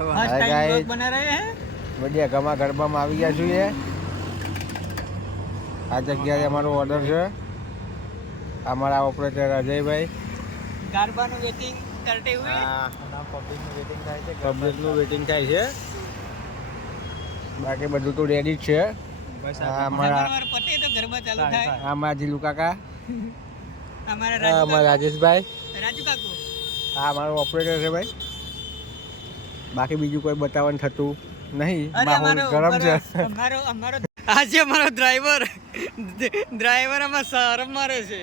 first time vlog बना रहे हैं बढ़िया गमा गरबाમાં આવી ગયા છીએ આ જગ્યાએ અમારો ઓર્ડર છે અમારા ઓપરેટર અજયભાઈ गरबाનું વેટિંગ કરતે हुए પબ્લિકનું વેટિંગ થાય છે બાકી બધું તો રેડી જ છે અમારા પતે તો ગરબા ચાલુ થાય અમારા જીલુ કાકા અમારા અમારા રાજેશભાઈ રાજુ કાકુ આ અમારો ઓપરેટર છે ભાઈ બાકી બીજું કોઈ બતાવવાનું થતું નહીં માહોલ ગરમ છે અમારો આજે અમારો ડ્રાઈવર આમાં શરમ મારે છે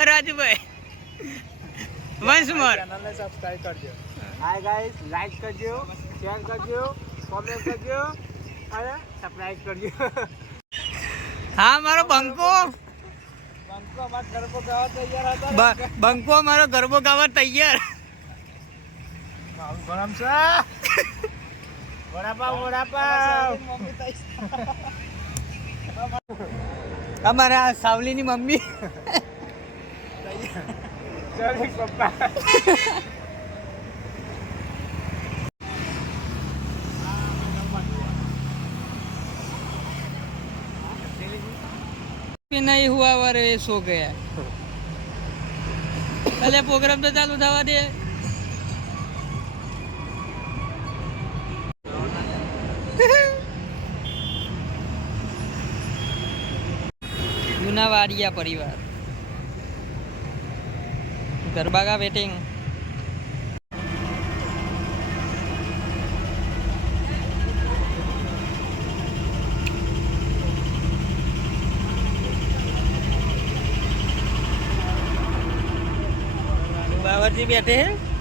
રાજુભાઈ વંસ મોર ચેનલને સબસ્ક્રાઇબ કરજો હાય ગાઈસ લાઈક કરજો શેર કરજો કોમેન્ટ કરજો અને સબસ્ક્રાઇબ કરજો હા મારો બંકો અમારો ગરબો ગાવા તૈયાર હતા બંકો મારો ગરબો ગાવા તૈયાર ગરમ છે વડાપાવ અમારા સાવલીની મમ્મી પપ્પા नहीं हुआ और ये सो गया पहले प्रोग्राम तो चालू थवा दे जूनावाड़िया परिवार गरबा का वेटिंग बाबा जी बैठे हैं